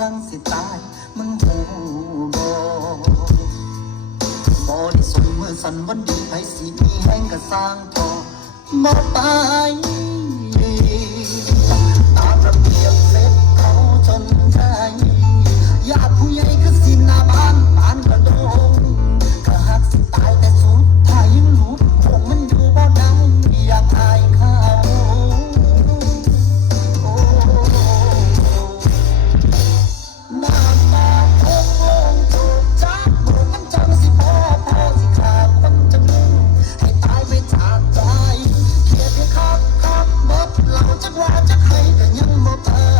ตาย มึงหูบอบอได้สมมือสันวันดีไปสิมีแห้งกระสร้างพอบอไป กว่าจะให้แต่ยังบ่ตาย